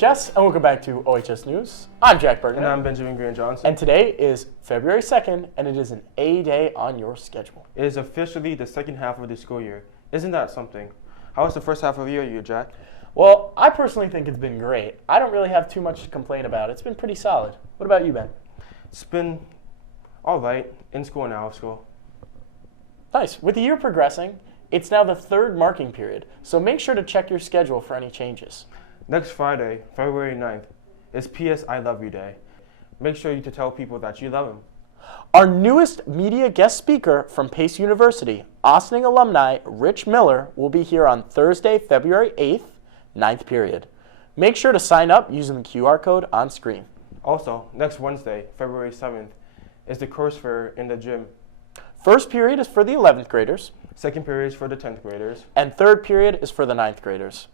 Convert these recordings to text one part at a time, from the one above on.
OHS, and welcome back to OHS News. I'm Jack Bergmann. And I'm Benjamin Green Johnson. And today is February 2nd, and it is an A day on your schedule. It is officially the second half of the school year. Isn't that something? How was the first half of the year, Jack? Well, I personally think it's been great. I don't really have too much to complain about. It's been pretty solid. What about you, Ben? It's been all right, in school and out of school. Nice. With the year progressing, it's now the third marking period, so make sure to check your schedule for any changes. Next Friday, February 9th, is PS I Love You Day. Make sure you to tell people that you love them. Our newest media guest speaker from Pace University, Ossining alumni Rich Miller, will be here on Thursday, February 8th, 9th period. Make sure to sign up using the QR code on screen. Also, next Wednesday, February 7th, is the course fair in the gym. First period is for the 11th graders. Second period is for the 10th graders. And third period is for the 9th graders.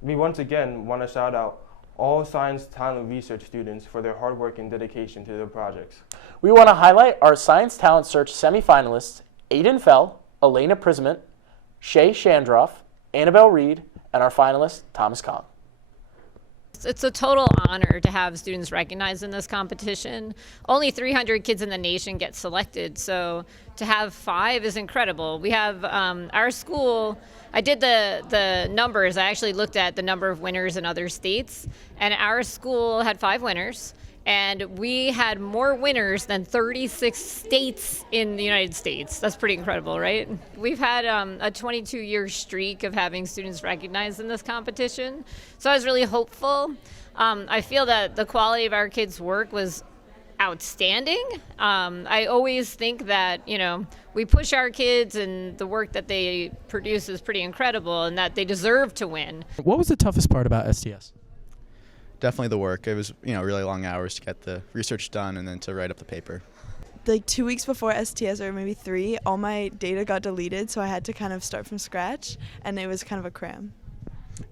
We once again want to shout out all science talent research students for their hard work and dedication to their projects. We want to highlight our Science Talent Search semifinalists, Aiden Fell, Elena Prismant, Shay Shandroff, Annabelle Reed, and our finalist, Thomas Kang. It's a total honor to have students recognized in this competition. Only 300 kids in the nation get selected, so to have 5 is incredible. We have our school, I did the numbers. I actually looked at the number of winners in other states, and our school had 5 winners, and we had more winners than 36 states in the United States. That's pretty incredible, right? We've had a 22-year streak of having students recognized in this competition, so I was really hopeful. I feel that the quality of our kids' work was outstanding. I always think that, we push our kids and the work that they produce is pretty incredible and that they deserve to win. What was the toughest part about STS? Definitely the work. It was, really long hours to get the research done and then to write up the paper. Like 2 weeks before STS, or maybe 3, all my data got deleted, so I had to kind of start from scratch, and it was kind of a cram.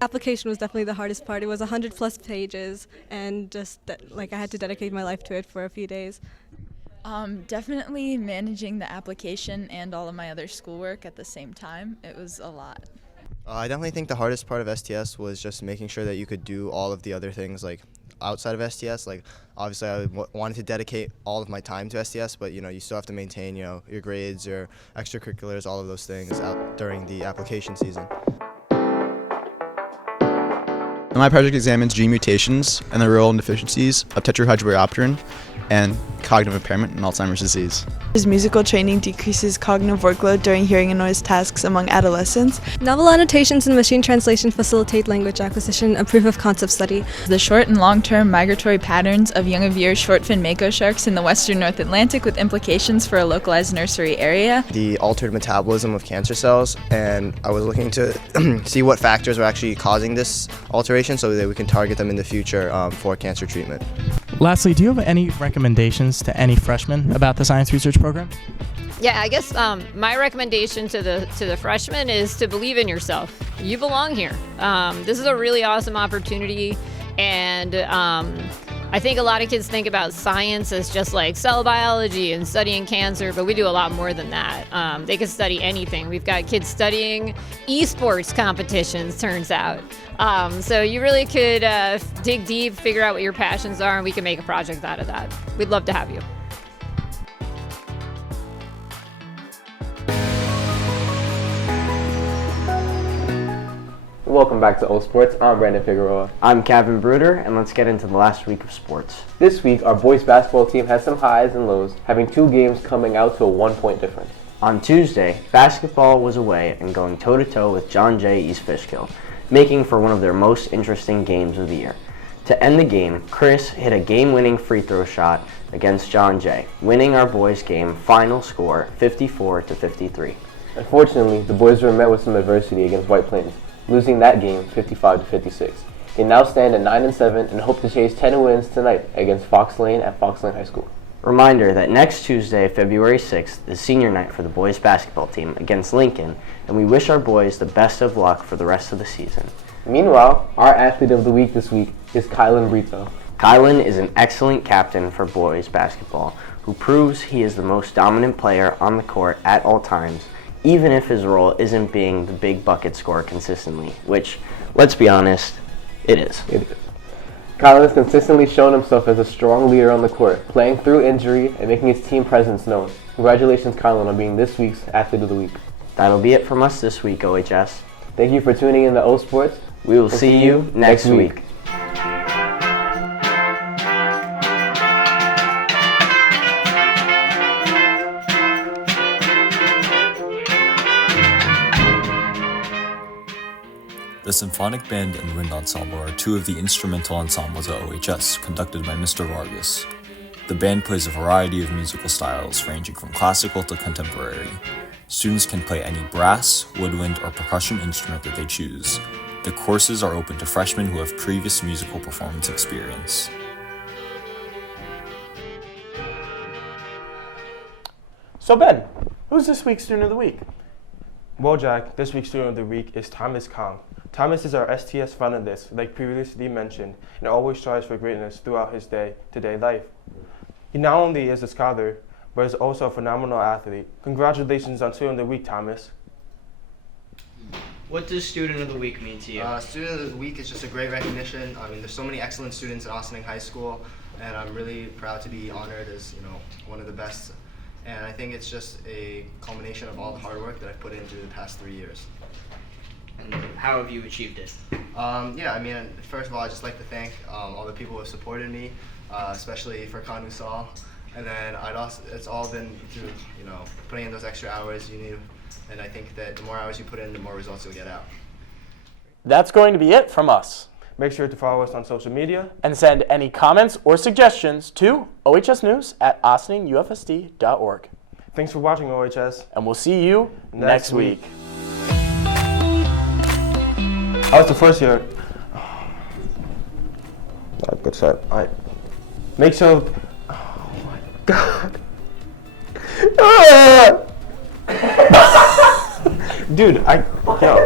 Application was definitely the hardest part. It was 100+ pages, and just I had to dedicate my life to it for a few days. Definitely managing the application and all of my other schoolwork at the same time. It was a lot. I definitely think the hardest part of STS was just making sure that you could do all of the other things outside of STS. Obviously I wanted to dedicate all of my time to STS, but you still have to maintain your grades, your extracurriculars, all of those things out during the application season. My project examines gene mutations and the role and deficiencies of tetrahydrobiopterin and cognitive impairment in Alzheimer's disease. His musical training decreases cognitive workload during hearing and noise tasks among adolescents. Novel annotations and machine translation facilitate language acquisition, a proof of concept study. The short and long-term migratory patterns of young of year short-fin mako sharks in the western North Atlantic with implications for a localized nursery area. The altered metabolism of cancer cells, and I was looking to see what factors were actually causing this alteration so that we can target them in the future for cancer treatment. Lastly, do you have any recommendations to any freshmen about the science research program? Yeah, I guess my recommendation to the freshmen is to believe in yourself. You belong here. This is a really awesome opportunity, and I think a lot of kids think about science as just like cell biology and studying cancer, but we do a lot more than that. They can study anything. We've got kids studying esports competitions, turns out. So you really could dig deep, figure out what your passions are, and we can make a project out of that. We'd love to have you. Welcome back to O Sports. I'm Brandon Figueroa. I'm Cavan, Brouder, and let's get into the last week of sports. This week, our boys basketball team has some highs and lows, having 2 games coming out to a 1-point difference. On Tuesday, basketball was away and going toe-to-toe with John Jay East Fishkill, making for one of their most interesting games of the year. To end the game, Chris hit a game-winning free throw shot against John Jay, winning our boys' game final score 54-53. Unfortunately, the boys were met with some adversity against White Plains, losing that game 55-56. They now stand at 9-7 and hope to chase 10 wins tonight against Fox Lane at Fox Lane High School. Reminder that next Tuesday, February 6th, is senior night for the boys basketball team against Lincoln, and we wish our boys the best of luck for the rest of the season. Meanwhile, our athlete of the week this week is Kylan Brito. Kylan is an excellent captain for boys basketball, who proves he is the most dominant player on the court at all times, even if his role isn't being the big bucket scorer consistently, which, let's be honest, It is. Cavan has consistently shown himself as a strong leader on the court, playing through injury and making his team presence known. Congratulations, Cavan, on being this week's Athlete of the Week. That'll be it from us this week, OHS. Thank you for tuning in to O Sports. We will see you next week. The Symphonic Band and Wind Ensemble are two of the instrumental ensembles at OHS, conducted by Mr. Vargas. The band plays a variety of musical styles, ranging from classical to contemporary. Students can play any brass, woodwind, or percussion instrument that they choose. The courses are open to freshmen who have previous musical performance experience. So Ben, who's this week's Student of the Week? Well, Jack, this week's Student of the Week is Thomas Kang. Thomas is our STS finalist, like previously mentioned, and always strives for greatness throughout his day-to-day life. He not only is a scholar, but is also a phenomenal athlete. Congratulations on Student of the Week, Thomas. What does Student of the Week mean to you? Student of the Week is just a great recognition. I mean, there's so many excellent students at Ossining High School, and I'm really proud to be honored as, one of the best. And I think it's just a culmination of all the hard work that I've put into the past 3 years. And how have you achieved it? First of all, I'd just like to thank all the people who have supported me, especially for Kanu Saul. And then it's all been through, putting in those extra hours you need. And I think that the more hours you put in, the more results you'll get out. That's going to be it from us. Make sure to follow us on social media. And send any comments or suggestions to ohsnews@ossiningufsd.org. Thanks for watching, OHS. And we'll see you next week. I was the first year. Good start. All right. Make sure. Oh my God. Dude, yo.